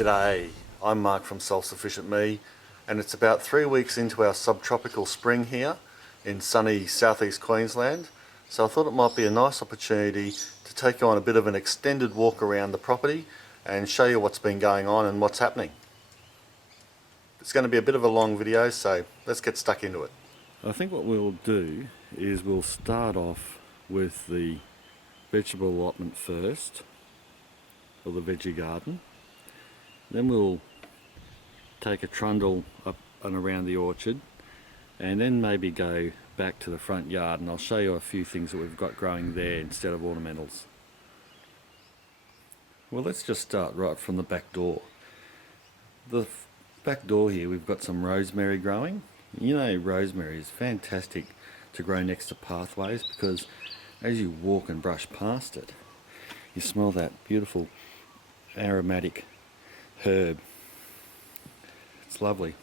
G'day, I'm Mark from Self-Sufficient Me, and it's about 3 weeks into our subtropical spring here in sunny southeast Queensland, so I thought it might be a nice opportunity to take you on a bit of an extended walk around the property and show you what's been going on and what's happening. It's going to be a bit of a long video, so let's get stuck into it. I think what we'll do is we'll start off with the vegetable allotment first, or the veggie garden. Then we'll take a trundle up and around the orchard, and then maybe go back to the front yard, and I'll show you a few things that we've got growing there instead of ornamentals. Well, let's just start right from the back door. The back door here, we've got some rosemary growing. You know, rosemary is fantastic to grow next to pathways because as you walk and brush past it, you smell that beautiful aromatic herb. It's lovely.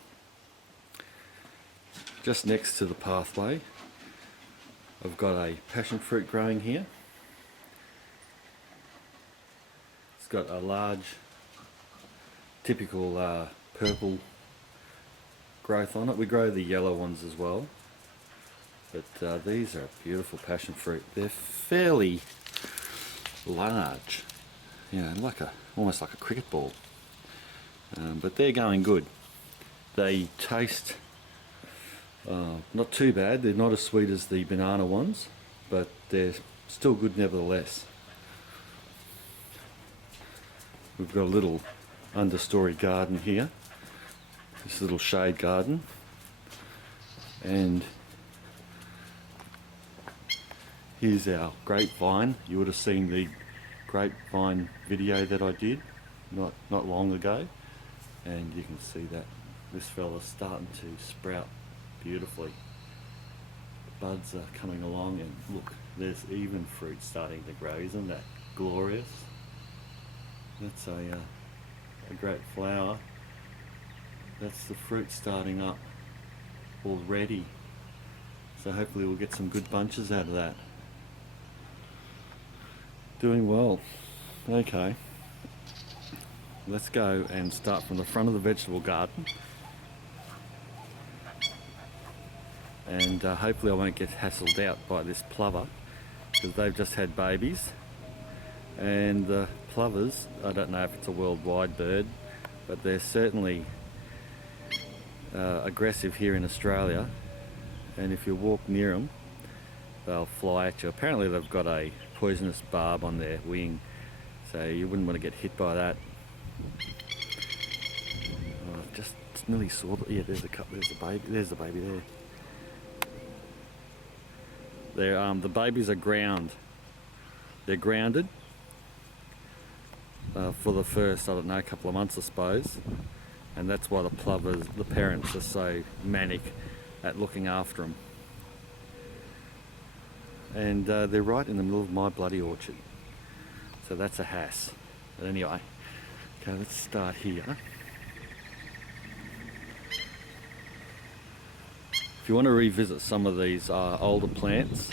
Just next to the pathway, I've got a passion fruit growing here. It's got a large, typical purple growth on it. We grow the yellow ones as well, but these are beautiful passion fruit. They're fairly large, you know, almost like a cricket ball. But they're going good. They taste not too bad. They're not as sweet as the banana ones, but they're still good nevertheless. We've got a little understory garden here, this little shade garden, and here's our grapevine. You would have seen the grapevine video that I did not long ago, and you can see that this fella's starting to sprout beautifully. The buds are coming along, and look, there's even fruit starting to grow. Isn't that glorious? That's a great flower. That's the fruit starting up already, so hopefully we'll get some good bunches out of that. Doing well. Okay, let's go and start from the front of the vegetable garden, and hopefully I won't get hassled out by this plover because they've just had babies. And the plovers, I don't know if it's a worldwide bird, but they're certainly aggressive here in Australia, and if you walk near them they'll fly at you. Apparently they've got a poisonous barb on their wing, so you wouldn't want to get hit by that. Oh, just nearly saw that. Yeah, there's the baby there. The babies are they're grounded for the first, I don't know, couple of months I suppose, and that's why the parents are so manic at looking after them. And they're right in the middle of my bloody orchard, so that's a hass. But anyway, okay, let's start here. If you want to revisit some of these older plants,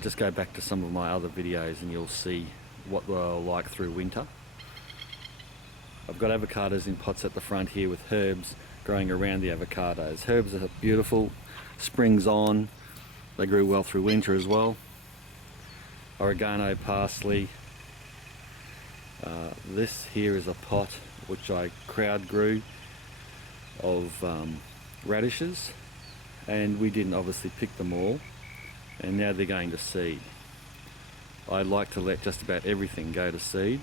just go back to some of my other videos and you'll see what they're like through winter. I've got avocados in pots at the front here with herbs growing around the avocados. Herbs are beautiful, spring's on, they grew well through winter as well. Oregano, parsley. This here is a pot which I crowd grew of radishes, and we didn't obviously pick them all, and now they're going to seed. I like to let just about everything go to seed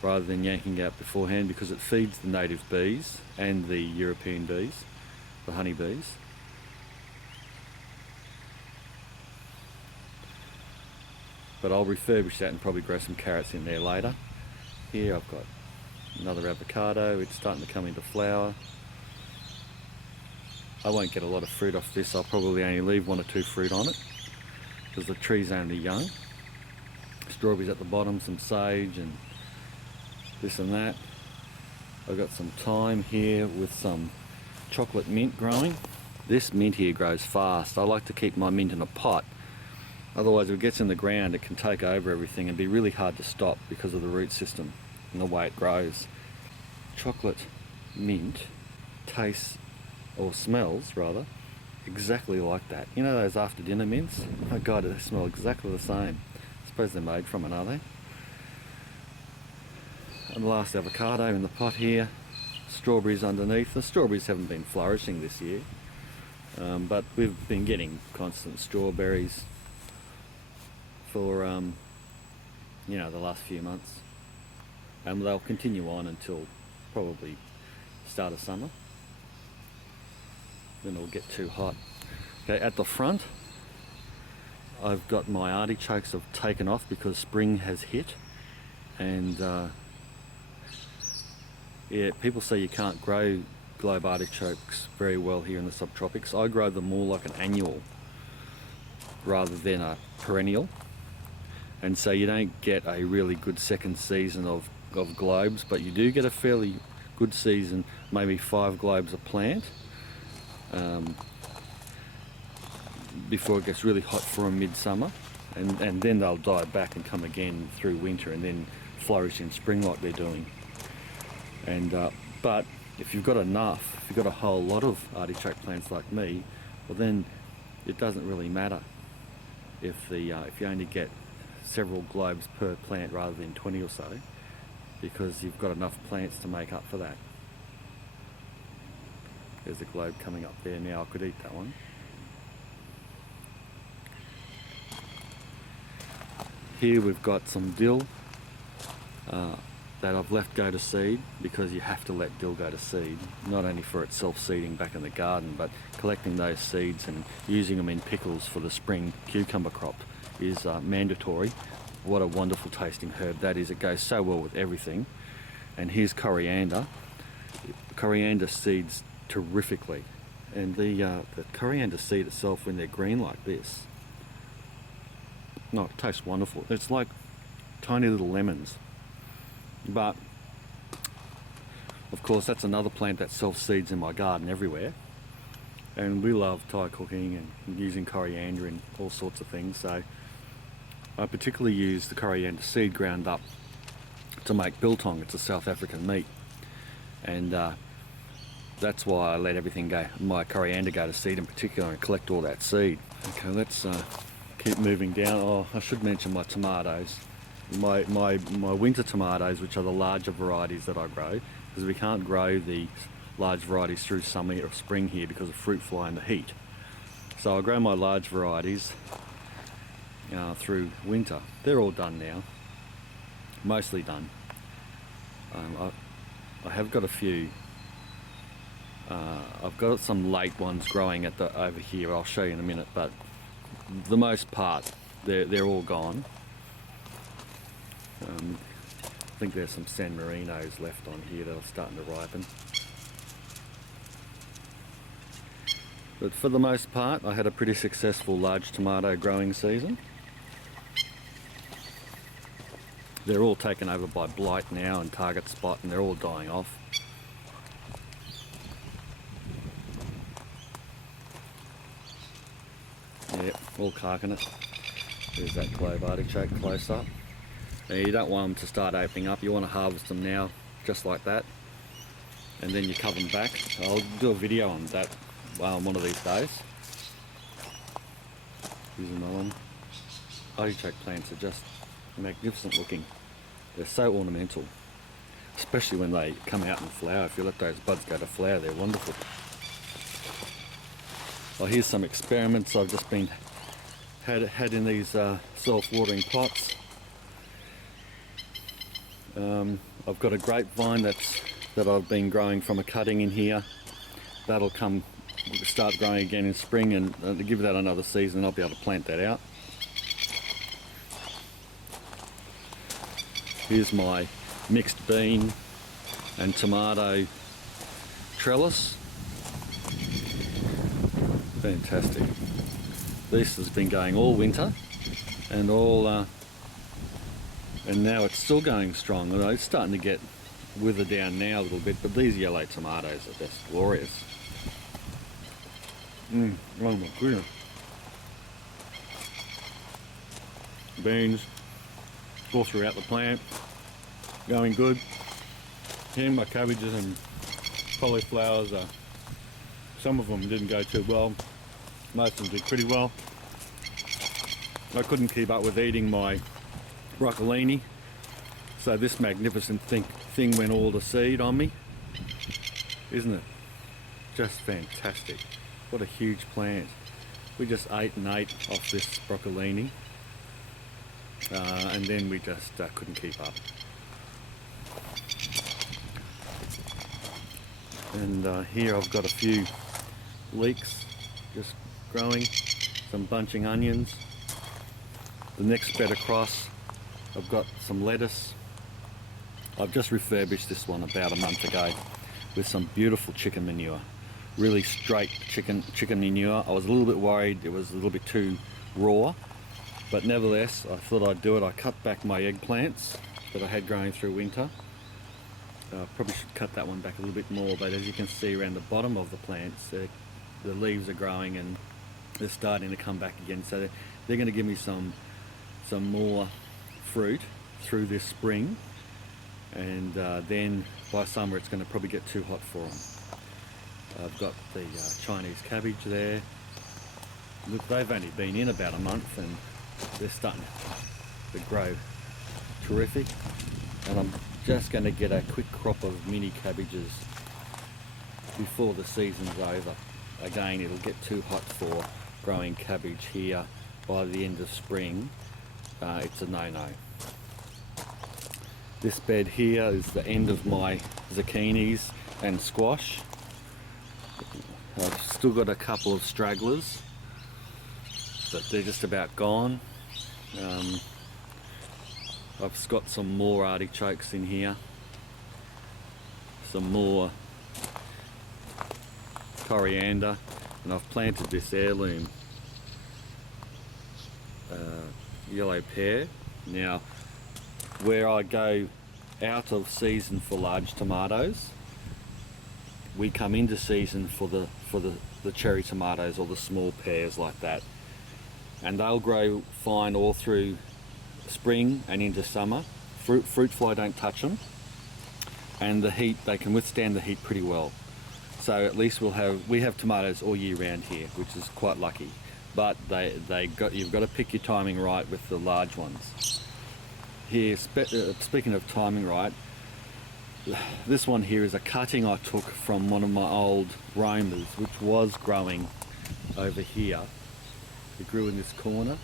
rather than yanking out beforehand because it feeds the native bees and the European bees, the honey bees. But I'll refurbish that and probably grow some carrots in there later. Here I've got another avocado, it's starting to come into flower. I won't get a lot of fruit off this, I'll probably only leave 1 or 2 fruit on it because the tree's only young. Strawberries at the bottom, some sage and this and that. I've got some thyme here with some chocolate mint growing. This mint here grows fast. I like to keep my mint in a pot, otherwise if it gets in the ground it can take over everything and be really hard to stop because of the root system and the way it grows. chocolate mint tastes, or smells rather, exactly like that. You know those after dinner mints? Oh my god, they smell exactly the same. I suppose they're made from it, are they? And the last avocado in the pot here. Strawberries underneath. The strawberries haven't been flourishing this year, but we've been getting constant strawberries for you know, the last few months, and they'll continue on until probably start of summer. Then it'll get too hot. Okay, at the front I've got my artichokes have taken off because spring has hit, and yeah, people say you can't grow globe artichokes very well here in the subtropics. I grow them more like an annual rather than a perennial, and so you don't get a really good second season of globes, but you do get a fairly good season, maybe 5 globes a plant, before it gets really hot for a midsummer, and then they'll die back and come again through winter and then flourish in spring like they're doing. And but if you've got enough, if you've got a whole lot of artichoke plants like me, well then it doesn't really matter if you only get several globes per plant rather than 20 or so, because you've got enough plants to make up for that. There's a globe coming up there now. I could eat that one. Here we've got some dill that I've left go to seed, because you have to let dill go to seed, not only for its self-seeding back in the garden, but collecting those seeds and using them in pickles for the spring cucumber crop is mandatory. What a wonderful tasting herb that is. It goes so well with everything. And here's coriander. Coriander seeds terrifically, and the coriander seed itself, when they're green like this, no, it tastes wonderful. It's like tiny little lemons. But of course that's another plant that self-seeds in my garden everywhere, and we love Thai cooking and using coriander in all sorts of things. So I particularly use the coriander seed ground up to make biltong. It's a South African meat, and that's why I let everything go, my coriander go to seed in particular, and collect all that seed. Okay, let's keep moving down. Oh, I should mention my tomatoes. My winter tomatoes, which are the larger varieties that I grow, because we can't grow the large varieties through summer or spring here because of fruit fly and the heat. So I grow my large varieties through winter. They're all done now, mostly done. I have got a few. I've got some late ones growing at over here. I'll show you in a minute, but the most part they're all gone. I think there's some San Marinos left on here that are starting to ripen. But for the most part, I had a pretty successful large tomato growing season. They're all taken over by blight now and target spot, and they're all dying off. Yep, all carking it. There's that globe artichoke close up. Now, you don't want them to start opening up. You want to harvest them now, just like that, and then you cover them back. I'll do a video on that one of these days. Here's another one. Artichoke plants are just magnificent looking. They're so ornamental, especially when they come out and flower. If you let those buds go to flower, they're wonderful. Well, here's some experiments I've just been had in these self-watering pots. I've got a grapevine that I've been growing from a cutting in here. That'll start growing again in spring, and to give that another season, I'll be able to plant that out. Here's my mixed bean and tomato trellis. Fantastic. This has been going all winter, and and now it's still going strong. It's starting to get withered down now a little bit, but these yellow tomatoes are just glorious. Oh my goodness. Beans all throughout the plant, going good. here my cabbages and cauliflowers are, some of them didn't go too well, most of them did pretty well. I couldn't keep up with eating my broccolini, so this magnificent thing went all to seed on me. Isn't it just fantastic? What a huge plant. We just ate and ate off this broccolini, and then we just couldn't keep up. And here I've got a few leeks just growing, some bunching onions. The next bed across I've got some lettuce. I've just refurbished this one about a month ago with some beautiful chicken manure. Really straight chicken manure. I was a little bit worried it was a little bit too raw, but nevertheless I thought I'd do it. I cut back my eggplants that I had growing through winter. Probably should cut that one back a little bit more, but as you can see around the bottom of the plants, the leaves are growing and they're starting to come back again, so they're going to give me some more fruit through this spring, and then by summer it's going to probably get too hot for them. I've got the Chinese cabbage there. Look, they've only been in about a month and they're starting to grow terrific, and I'm just going to get a quick crop of mini cabbages before the season's over. Again, it'll get too hot for growing cabbage here by the end of spring. It's a no-no. This bed here is the end of my zucchinis and squash. I've still got a couple of stragglers, but they're just about gone. I've got some more artichokes in here, some more coriander, and I've planted this heirloom yellow pear. Now, where I go out of season for large tomatoes, we come into season for the cherry tomatoes or the small pears like that, and they'll grow fine all through spring and into summer. Fruit fly don't touch them, and the heat, they can withstand the heat pretty well. So at least we have tomatoes all year round here, which is quite lucky. But you've got to pick your timing right with the large ones. Here, speaking of timing right, this one here is a cutting I took from one of my old Romas, which was growing over here. It grew in this corner,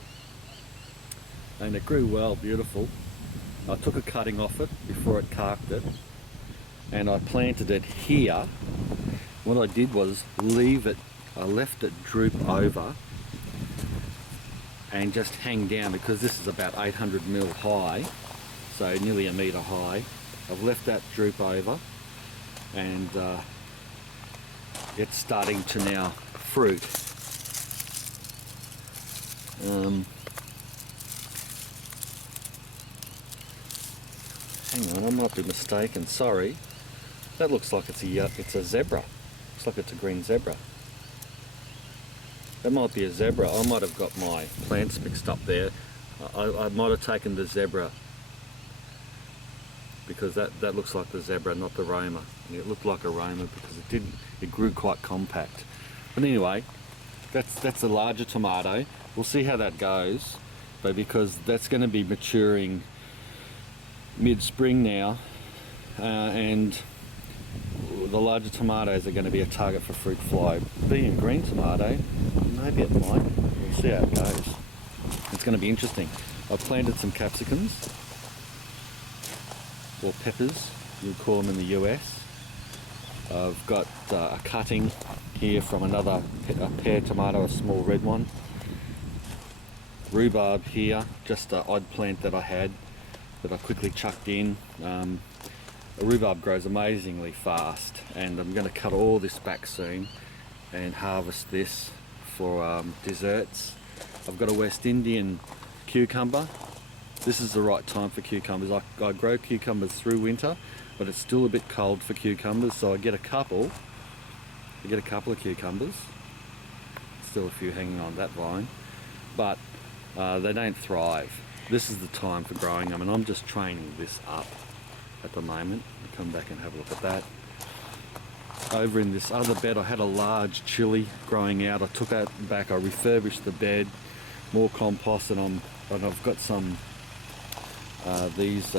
and it grew well, beautiful. I took a cutting off it before it carked it, and I planted it here. What I did was I left it droop over and just hang down, because this is about 800 mil high, so nearly a metre high. I've left that droop over, and it's starting to now fruit. Hang on, I might be mistaken, sorry. That looks like it's a zebra. Looks like it's a green zebra. That might be a zebra. I might have got my plants mixed up there. I might have taken the zebra, because that looks like the zebra, not the Roma. And it looked like a Roma because it grew quite compact. But anyway, that's a larger tomato. We'll see how that goes, but because that's going to be maturing mid-spring now, and the larger tomatoes are going to be a target for fruit fly. Being a green tomato, maybe it might. We'll see how it goes. It's going to be interesting. I've planted some capsicums, or peppers, you'll call them in the US. I've got a cutting here from a pear tomato, a small red one. Rhubarb here, just an odd plant that I had that I quickly chucked in. Rhubarb grows amazingly fast, and I'm going to cut all this back soon and harvest this for desserts. I've got a West Indian cucumber. This is the right time for cucumbers. I grow cucumbers through winter, but it's still a bit cold for cucumbers, so I get a couple of cucumbers. Still a few hanging on that vine, but they don't thrive. This is the time for growing them, and I'm just training this up. at the moment. I'll come back and have a look at that. Over in this other bed I had a large chili growing out. I took that back, I refurbished the bed, more compost, and I've got some these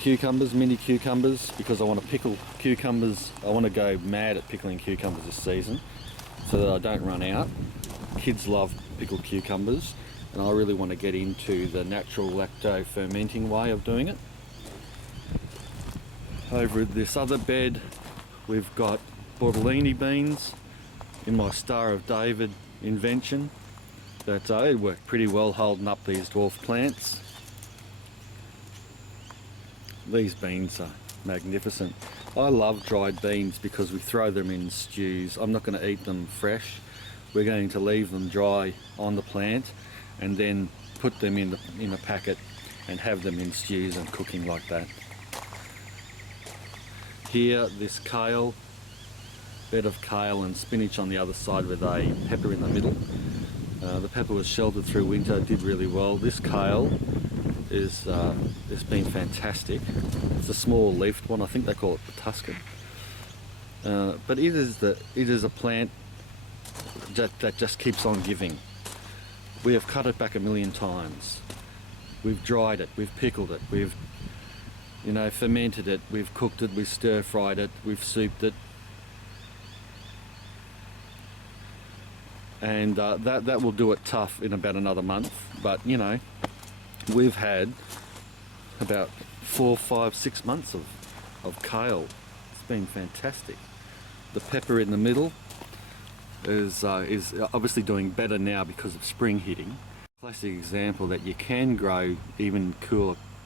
cucumbers, mini cucumbers, because I want to pickle cucumbers. I want to go mad at pickling cucumbers this season so that I don't run out. Kids love pickled cucumbers, and I really want to get into the natural lacto fermenting way of doing it. Over this other bed we've got tortellini beans in my Star of David invention. That it worked pretty well holding up these dwarf plants. These beans are magnificent. I love dried beans because we throw them in stews. I'm not going to eat them fresh. We're going to leave them dry on the plant and then put them in a packet and have them in stews and cooking like that. Here, this kale, bed of kale and spinach on the other side with a pepper in the middle. The pepper was sheltered through winter, did really well. This kale it's been fantastic. It's a small leafed one, I think they call it the Tuscan. But it is a plant that just keeps on giving. We have cut it back a million times. We've dried it, we've pickled it, we've fermented it, we've cooked it, we've stir fried it, we've souped it. And that will do it tough in about another month. But we've had about 4, 5, 6 months of kale. It's been fantastic. The pepper in the middle is obviously doing better now because of spring hitting. Classic example that you can grow even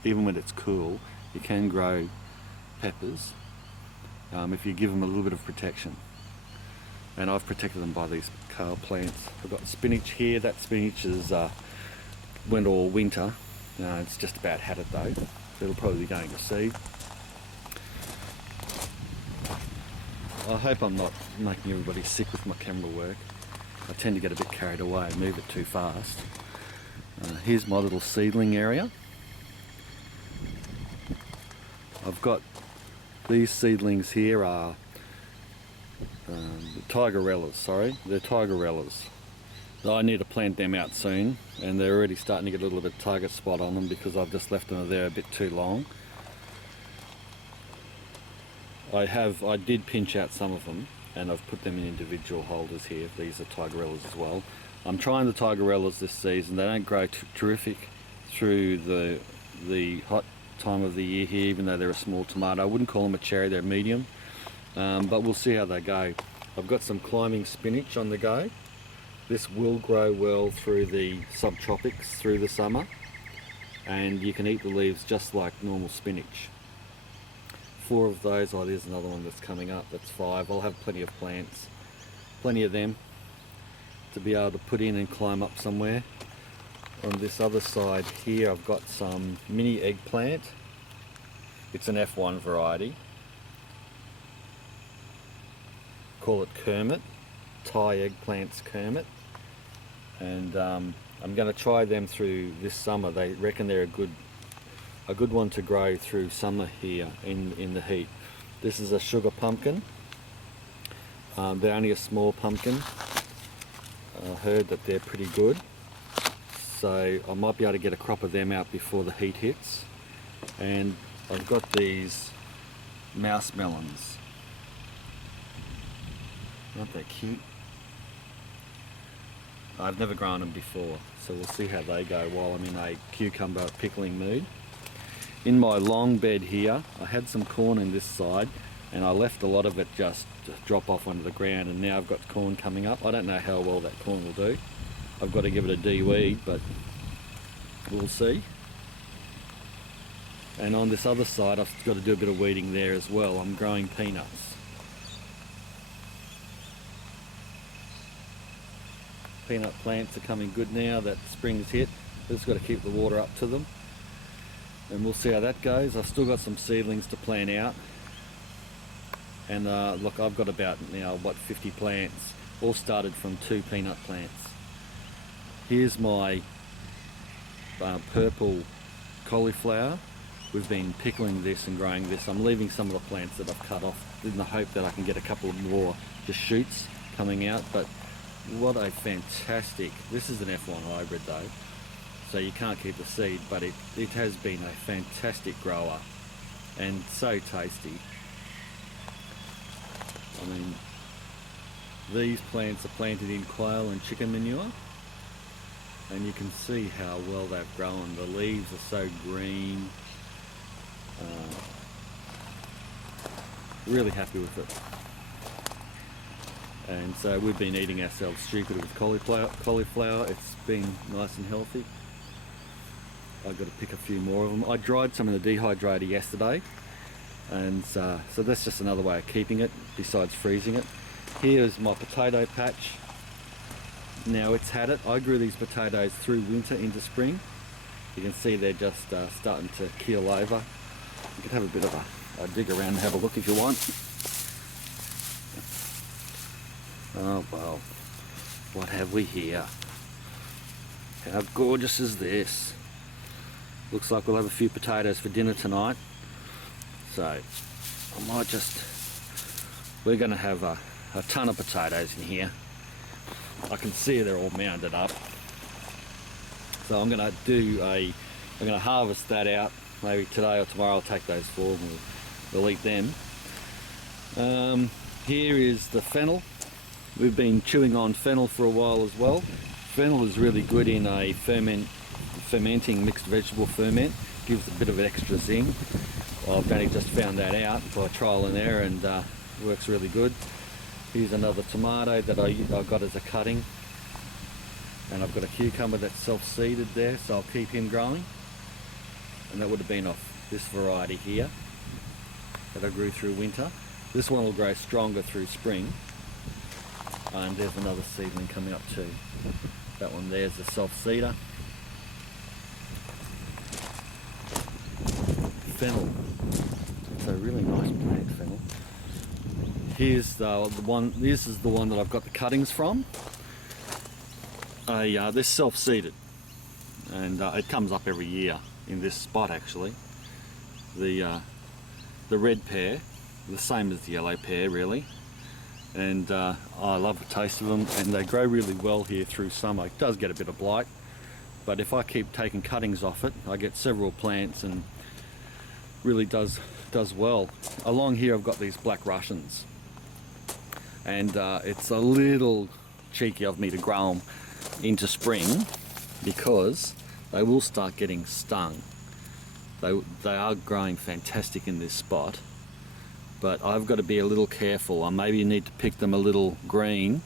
when it's cool. You can grow peppers if you give them a little bit of protection. And I've protected them by these kale plants. I've got spinach here. That spinach is went all winter. It's just about had it though. It'll probably be going to seed. I hope I'm not making everybody sick with my camera work. I tend to get a bit carried away and move it too fast. Here's my little seedling area. I've got these seedlings here are tigerellas, sorry, they're tigerellas. I need to plant them out soon, and they're already starting to get a little bit target spot on them because I've just left them there a bit too long. I did pinch out some of them and I've put them in individual holders here. These are tigerellas as well. I'm trying the tigerellas this season. They don't grow terrific through the hot time of the year here, even though they're a small tomato. I wouldn't call them a cherry, they're medium. But we'll see how they go. I've got some climbing spinach on the go. This will grow well through the subtropics through the summer, and you can eat the leaves just like normal spinach. 4 of those. Oh, there's another one that's coming up. That's 5. I'll have plenty of plants, plenty of them to be able to put in and climb up somewhere. On this other side here I've got some mini eggplant. It's an F1 variety. Call it Kermit. Thai eggplants Kermit. And I'm going to try them through this summer. They reckon they're a good one to grow through summer here in the heat. This is a sugar pumpkin. They're only a small pumpkin. I heard that they're pretty good. So I might be able to get a crop of them out before the heat hits. And I've got these mouse melons. Aren't they cute? I've never grown them before, so we'll see how they go while I'm in a cucumber pickling mood. In my long bed here, I had some corn in this side, and I left a lot of it just drop off onto the ground, and now I've got corn coming up. I don't know how well that corn will do. I've got to give it a de-weed, but we'll see. And on this other side, I've got to do a bit of weeding there as well. I'm growing peanuts. Peanut plants are coming good now that spring's hit. Just got to keep the water up to them, and we'll see how that goes. I've still got some seedlings to plant out, and look, I've got about now 50 plants, all started from 2 peanut plants. Here's my purple cauliflower. we've been pickling this and growing this. I'm leaving some of the plants that I've cut off in the hope that I can get a couple of more just shoots coming out. But what a fantastic, this is an F1 hybrid though, so you can't keep the seed, but it has been a fantastic grower and so tasty. I mean, these plants are planted in quail and chicken manure, and you can see how well they've grown. The leaves are so green. Really happy with it. And so we've been eating ourselves stupid with cauliflower. It's been nice and healthy. I've got to pick a few more of them. I dried some in the dehydrator yesterday, and so that's just another way of keeping it besides freezing it. Here's my potato patch. Now it's had it. I grew these potatoes through winter into spring. You can see they're just starting to keel over. You can have a bit of a dig around and have a look if you want. Oh well, what have we here? How gorgeous is this? Looks like we'll have a few potatoes for dinner tonight. So I might we're going to have a ton of potatoes in here. I can see they're all mounded up. So I'm going to harvest that out. Maybe today or tomorrow I'll take those forward and we'll eat them. Here is the fennel. We've been chewing on fennel for a while as well. Fennel is really good in a fermenting mixed vegetable ferment. Gives a bit of an extra zing. I've only just found that out by trial and error, and works really good. Here's another tomato that I got as a cutting, and I've got a cucumber that's self-seeded there, so I'll keep him growing. And that would have been off this variety here that I grew through winter. This one will grow stronger through spring. And there's another seedling coming up too. That one there's a self-seeder. Fennel. It's a really nice plant, fennel. Here's the one. This is the one that I've got the cuttings from. This self-seeded, and it comes up every year in this spot actually. The red pear, the same as the yellow pear really, and I love the taste of them, and they grow really well here through summer. It does get a bit of blight, but if I keep taking cuttings off it, I get several plants and really does well. Along here I've got these black Russians, and it's a little cheeky of me to grow them into spring because they will start getting stung. They are growing fantastic in this spot, but I've got to be a little careful. I maybe need to pick them a little green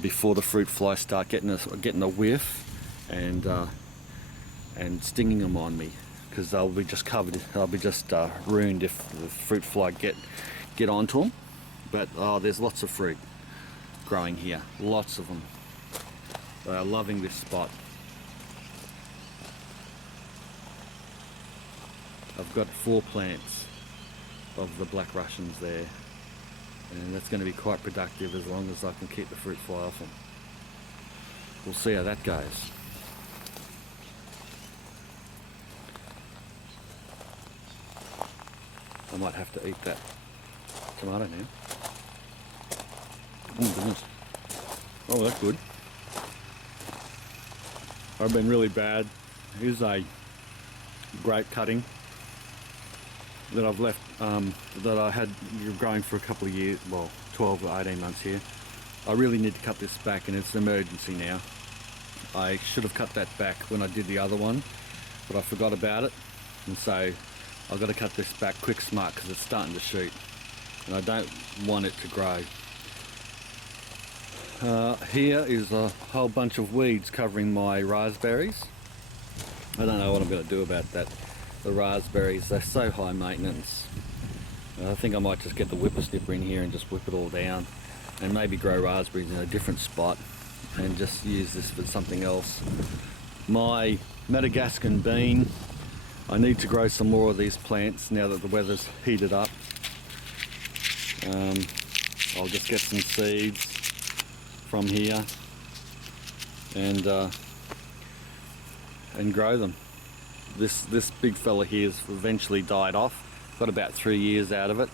before the fruit flies start getting a whiff and stinging them on me, because they'll be just covered. They'll be just ruined if the fruit fly get onto them. But there's lots of fruit growing here, lots of them. They are loving this spot. I've got 4 plants of the black Russians there, and that's going to be quite productive as long as I can keep the fruit fly off them. We'll see how that goes. I might have to eat that tomato now. Oh goodness. Oh, that's good. I've been really bad. Here's a grape cutting that I've left, that I had growing for a couple of years, well, 12 or 18 months here. I really need to cut this back, and it's an emergency now. I should have cut that back when I did the other one, but I forgot about it, and so I've got to cut this back quick smart because it's starting to shoot, and I don't want it to grow. Here is a whole bunch of weeds covering my raspberries. I don't know what I'm going to do about that. The raspberries, they're so high maintenance. I think I might just get the whipper snipper in here and just whip it all down, and maybe grow raspberries in a different spot and just use this for something else. My Madagascan bean, I need to grow some more of these plants now that the weather's heated up. I'll just get some seeds from here and grow them. This big fella here has eventually died off. Got about 3 years out of it.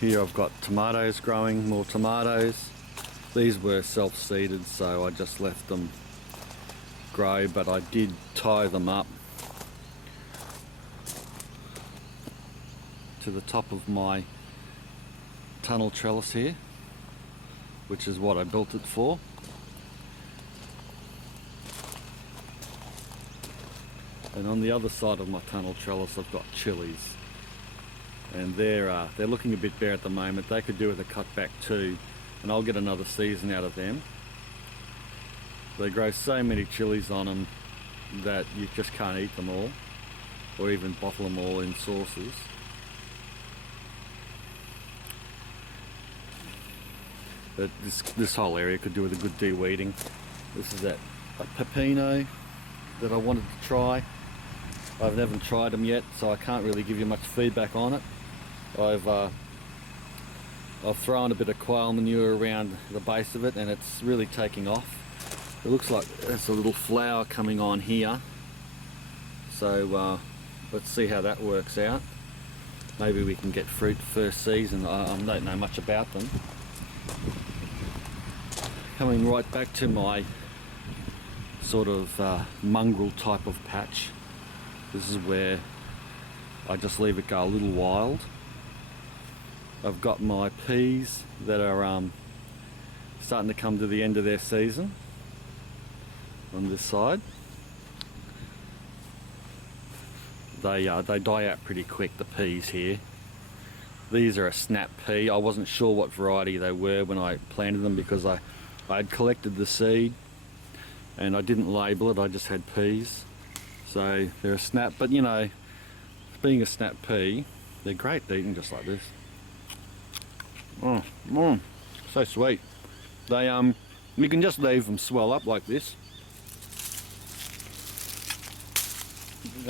Here I've got tomatoes growing, more tomatoes. These were self-seeded, so I just left them grow, but I did tie them up to the top of my tunnel trellis here, which is what I built it for. And on the other side of my tunnel trellis I've got chilies, and they're looking a bit bare at the moment. They could do with a cutback too, and I'll get another season out of them. They grow so many chilies on them that you just can't eat them all, or even bottle them all in sauces. But this whole area could do with a good de-weeding. This is a pepino that I wanted to try. I haven't tried them yet, so I can't really give you much feedback on it. I've thrown a bit of quail manure around the base of it, and it's really taking off. It looks like there's a little flower coming on here, so let's see how that works out. Maybe we can get fruit first season. I don't know much about them. Coming right back to my sort of mongrel type of patch. This is where I just leave it go a little wild. I've got my peas that are starting to come to the end of their season on this side. They die out pretty quick, the peas here. These are a snap pea. I wasn't sure what variety they were when I planted them, because I had collected the seed and I didn't label it, I just had peas. So they're a snap, but you know, being a snap pea, they're great eating just like this. So sweet. They you can just leave them swell up like this,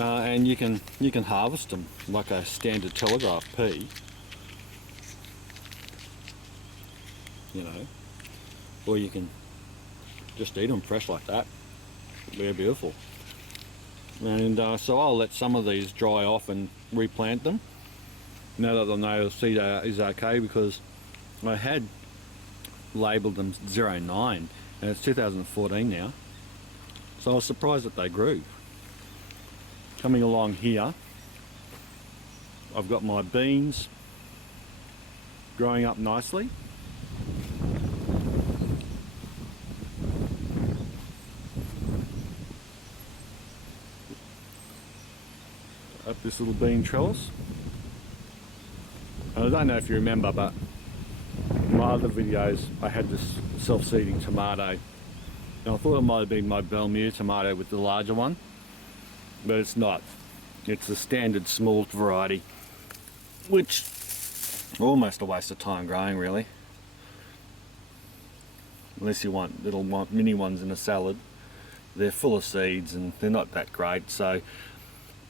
and you can harvest them like a standard telegraph pea, you know, or you can just eat them fresh like that. They're beautiful. And so I'll let some of these dry off and replant them now that I know the seed is okay, because I had labelled them 09 and it's 2014 now, so I was surprised that they grew. Coming along here, I've got my beans growing up nicely. Up this little bean trellis. I don't know if you remember, but in my other videos I had this self-seeding tomato, and I thought it might have been my Belmere tomato with the larger one, but it's not. It's a standard small variety, which almost a waste of time growing, really, unless you want little mini ones in a salad. They're full of seeds and they're not that great, so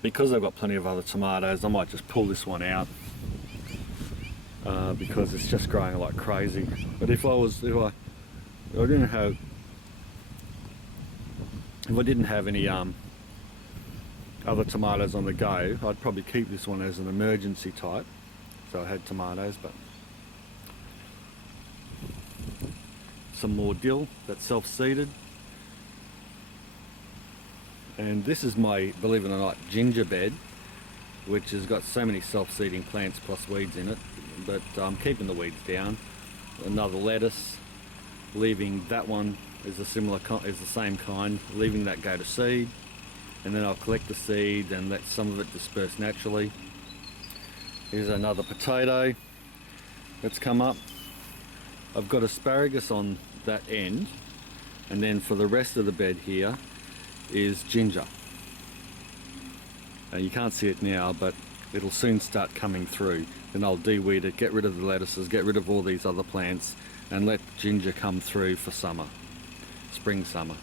because I've got plenty of other tomatoes, I might just pull this one out because it's just growing like crazy. But if I didn't have any other tomatoes on the go, I'd probably keep this one as an emergency type. So I had tomatoes, but some more dill that's self-seeded. And this is my, believe it or not, ginger bed, which has got so many self-seeding plants plus weeds in it, but I'm keeping the weeds down. Another lettuce, leaving that one is the same kind, leaving that go to seed, and then I'll collect the seed and let some of it disperse naturally. Here's another potato that's come up. I've got asparagus on that end, and then for the rest of the bed here is ginger. You can't see it now, but it'll soon start coming through. Then I'll de-weed it, get rid of the lettuces, get rid of all these other plants, and let ginger come through for summer, spring, summer.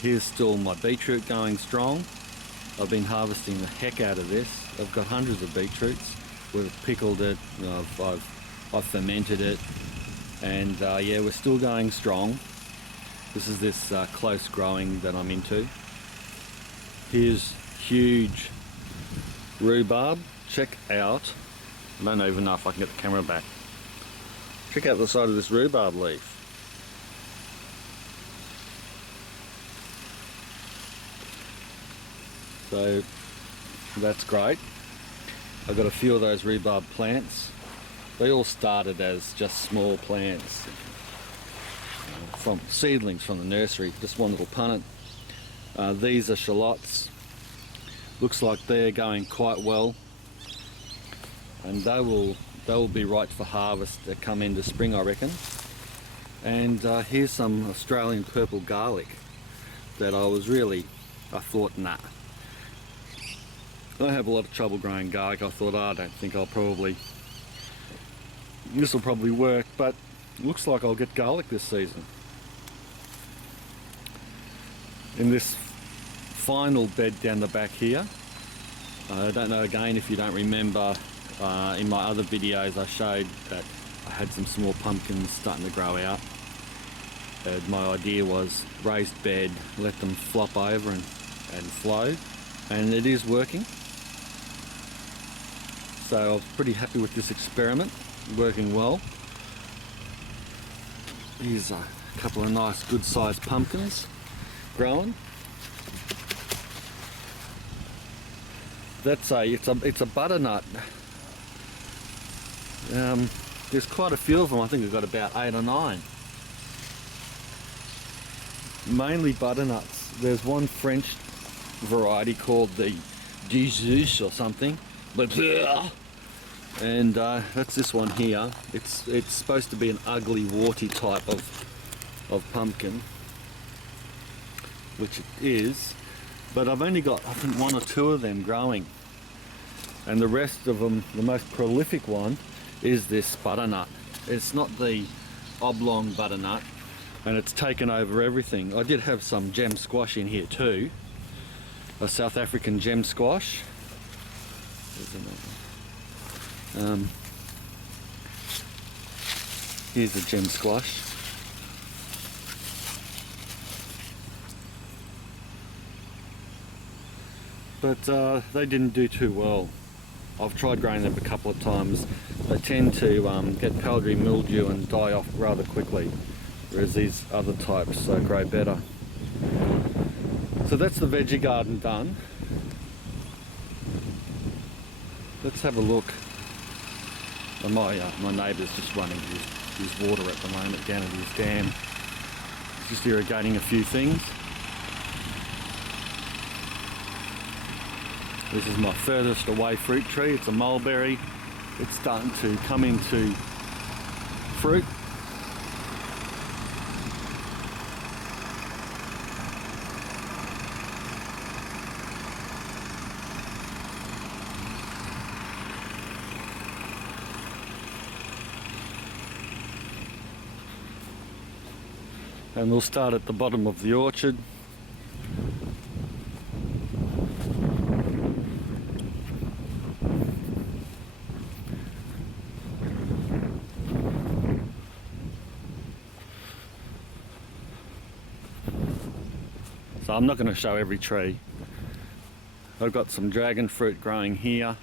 Here's still my beetroot going strong. I've been harvesting the heck out of this. I've got hundreds of beetroots. We've pickled it, I've fermented it, and yeah, we're still going strong. This is this close growing that I'm into. Here's huge rhubarb. Check out, I don't even know if I can get the camera back. Check out the side of this rhubarb leaf. So that's great. I've got a few of those rhubarb plants. They all started as just small plants from seedlings from the nursery, just one little punnet. These are shallots. Looks like they're going quite well, and they will be right for harvest to come into spring, I reckon. And here's some Australian purple garlic that I thought, nah. I have a lot of trouble growing garlic. I thought, I don't think this will probably work, but it looks like I'll get garlic this season. In this final bed down the back here, I don't know, again, if you don't remember, in my other videos I showed that I had some small pumpkins starting to grow out. And my idea was raised bed, let them flop over and flow, and it is working. So I was pretty happy with this experiment, working well. Here's a couple of nice good sized pumpkins growing. It's a butternut. There's quite a few of them. I think we've got about 8 or 9. Mainly butternuts. There's one French variety called the Jesus or something, and that's this one here. It's supposed to be an ugly, warty type of pumpkin, which it is. But I've only got, I think, 1 or 2 of them growing, and the rest of them, the most prolific one is this butternut. It's not the oblong butternut, and it's taken over everything. I did have some gem squash in here too, a South African gem squash. Here's a gem squash. But they didn't do too well. I've tried growing them a couple of times. They tend to get powdery mildew and die off rather quickly, whereas these other types grow better. So that's the veggie garden done. Let's have a look. My neighbour's just running his water at the moment down at his dam. He's just irrigating a few things. This is my furthest away fruit tree. It's a mulberry. It's starting to come into fruit. And we'll start at the bottom of the orchard. So I'm not going to show every tree. I've got some dragon fruit growing here.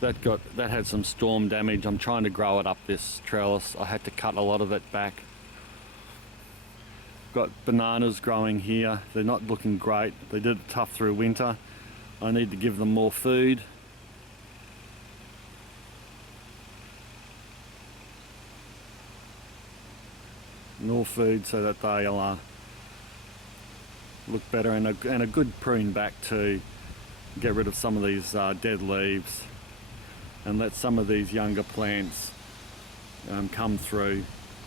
That had some storm damage. I'm trying to grow it up this trellis. I had to cut a lot of it back. Got bananas growing here. They're not looking great. They did it tough through winter. I need to give them more food. More food so that they'll look better, and a good prune back to get rid of some of these dead leaves and let some of these younger plants come through.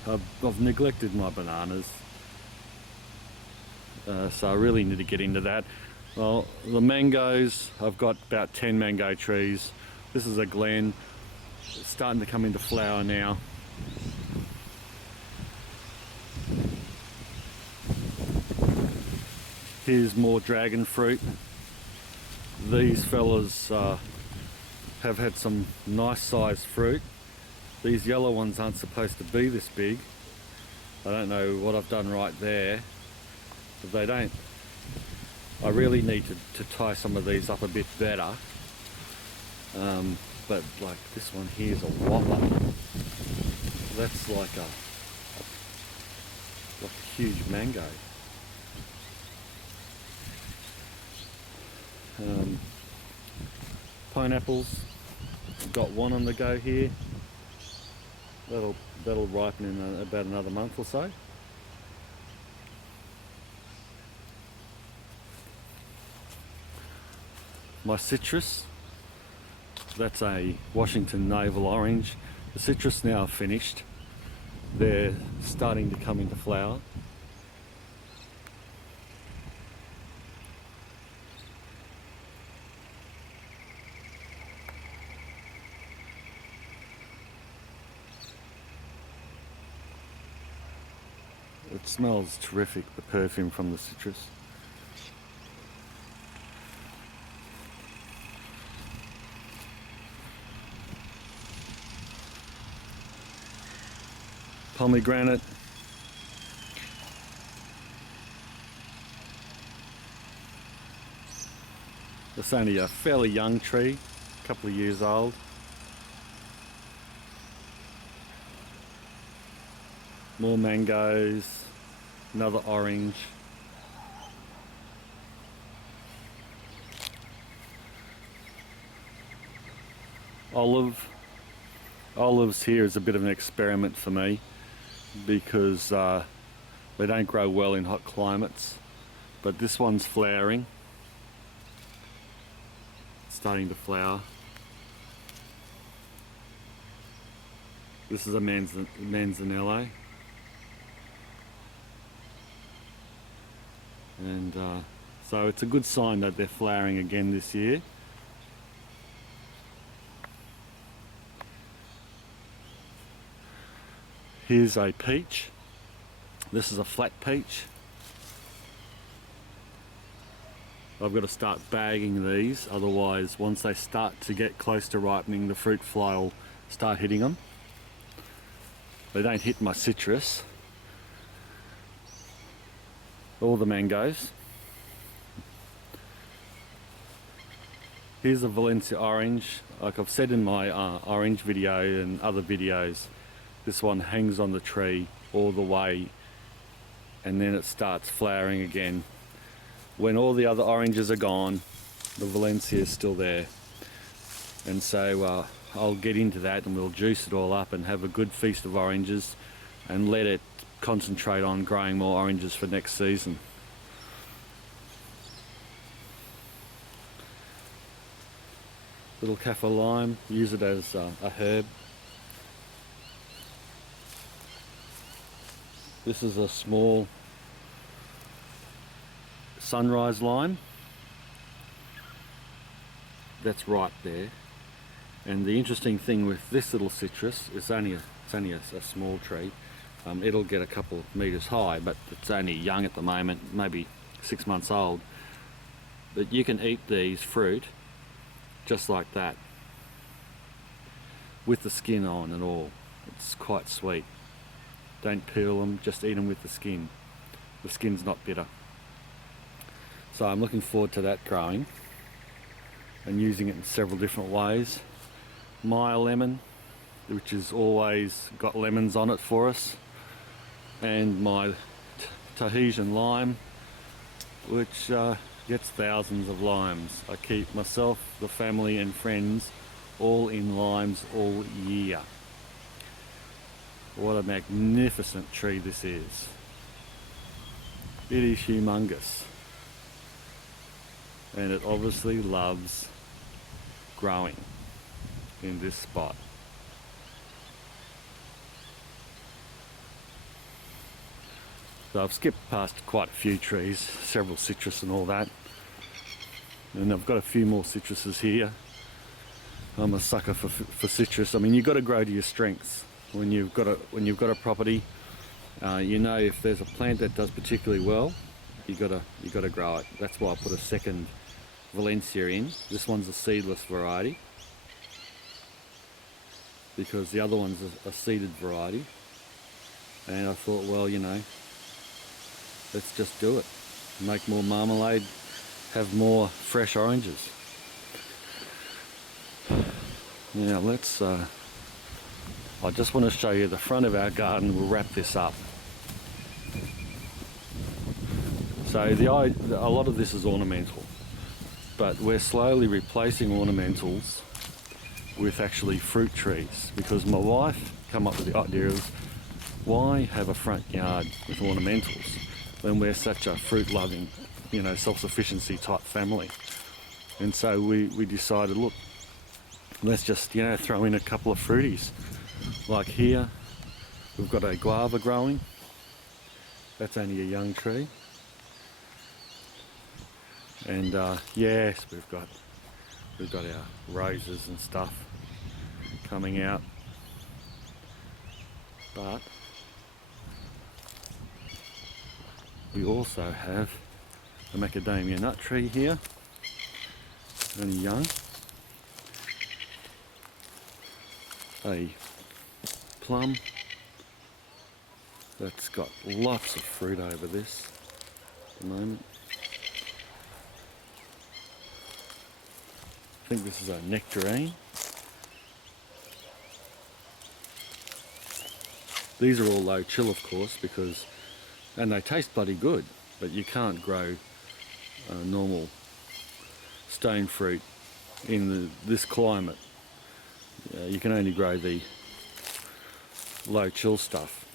I've neglected my bananas. So I really need to get into that. Well, the mangoes, I've got about 10 mango trees. This is a glen. It's starting to come into flower now. Here's more dragon fruit. These fellas have had some nice sized fruit. These yellow ones aren't supposed to be this big. I don't know what I've done right there, but they don't. I really need to tie some of these up a bit better. But like this one here is a whopper. That's like a huge mango. Pineapples, I've got one on the go here. That'll ripen in about another month or so. My citrus, that's a Washington Navel orange. The citrus now finished. They're starting to come into flower. It smells terrific, the perfume from the citrus. Pomegranate. It's only a fairly young tree, a couple of years old. More mangoes, another orange. Olives here is a bit of an experiment for me because they don't grow well in hot climates, but this one's flowering. It's starting to flower. This is a manzanello. And so it's a good sign that they're flowering again this year. Here's a peach. This is a flat peach. I've got to start bagging these, otherwise once they start to get close to ripening, the fruit fly will start hitting them. They don't hit my citrus. All the mangoes. Here's a Valencia orange. Like I've said in my orange video and other videos, this one hangs on the tree all the way and then it starts flowering again. When all the other oranges are gone, the Valencia is still there. And so I'll get into that and we'll juice it all up and have a good feast of oranges and let it concentrate on growing more oranges for next season. Little kaffir lime, use it as a herb. This is a small sunrise lime. That's right there. And the interesting thing with this little citrus, it's only a small tree. It'll get a couple of meters high, but it's only young at the moment, maybe 6 months old. But you can eat these fruit just like that, with the skin on and all. It's quite sweet. Don't peel them, just eat them with the skin. The skin's not bitter. So I'm looking forward to that growing and using it in several different ways. My lemon, which has always got lemons on it for us, and my Tahitian lime, which gets thousands of limes. I keep myself, the family and friends all in limes all year. What a magnificent tree this is. It is humongous. And it obviously loves growing in this spot. So I've skipped past quite a few trees, several citrus and all that. And I've got a few more citruses here. I'm a sucker for citrus. I mean, you've got to grow to your strengths. When you've got a property, you know if there's a plant that does particularly well, you got to grow it. That's why I put a second Valencia in. This one's a seedless variety, because the other one's a seeded variety. And I thought, well, you know, let's just do it. Make more marmalade, have more fresh oranges. Now let's, I just want to show you the front of our garden. We'll wrap this up. So a lot of this is ornamental, but we're slowly replacing ornamentals with actually fruit trees, because my wife came up with the idea of, why have a front yard with ornamentals when we're such a fruit-loving, you know, self-sufficiency type family? And so we decided, look, let's just, you know, throw in a couple of fruities. Like here, we've got a guava growing. That's only a young tree. And yes, we've got our roses and stuff coming out. But we also have a macadamia nut tree here, only young. A plum that's got lots of fruit over this at the moment. I think this is a nectarine. These are all low chill, of course, because, and they taste bloody good, but you can't grow normal stone fruit in this climate. You can only grow the low chill stuff.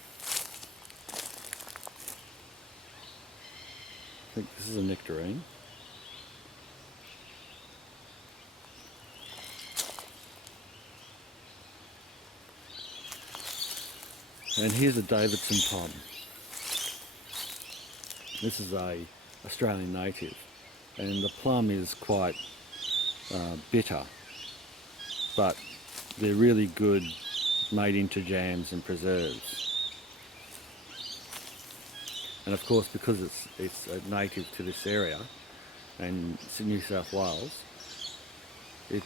I think this is a nectarine. And here's a Davidson plum. This is a Australian native, and the plum is quite bitter, but they're really good made into jams and preserves. And of course, because it's a native to this area and it's in New South Wales, it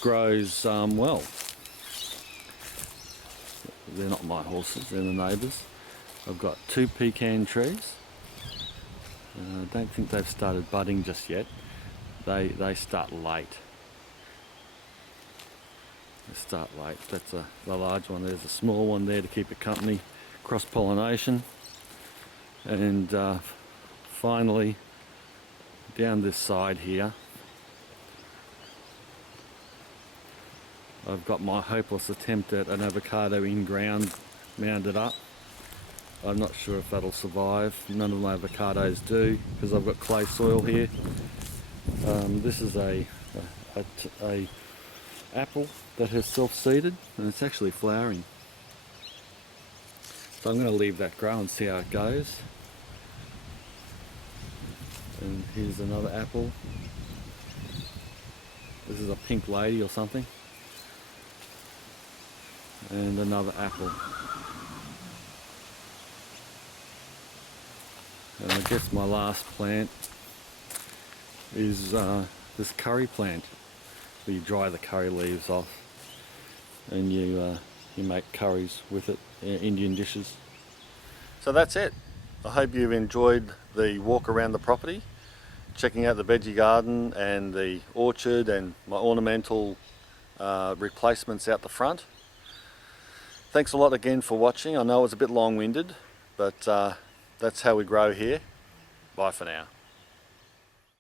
grows well. They're not my horses, they're the neighbours. I've got 2 pecan trees. I don't think they've started budding just yet. They start late. They start late. That's the large one. There's a small one there to keep it company. Cross-pollination. And finally, down this side here, I've got my hopeless attempt at an avocado in ground mounded up. I'm not sure if that'll survive. None of my avocados do, because I've got clay soil here. This is a apple that has self-seeded, and it's actually flowering. So I'm going to leave that grow and see how it goes. And here's another apple. This is a pink lady or something. And another apple. And I guess my last plant is this curry plant, where you dry the curry leaves off and you make curries with it, Indian dishes. So that's it. I hope you've enjoyed the walk around the property, checking out the veggie garden and the orchard and my ornamental replacements out the front. Thanks a lot again for watching. I know it was a bit long-winded, but that's how we grow here. Bye for now.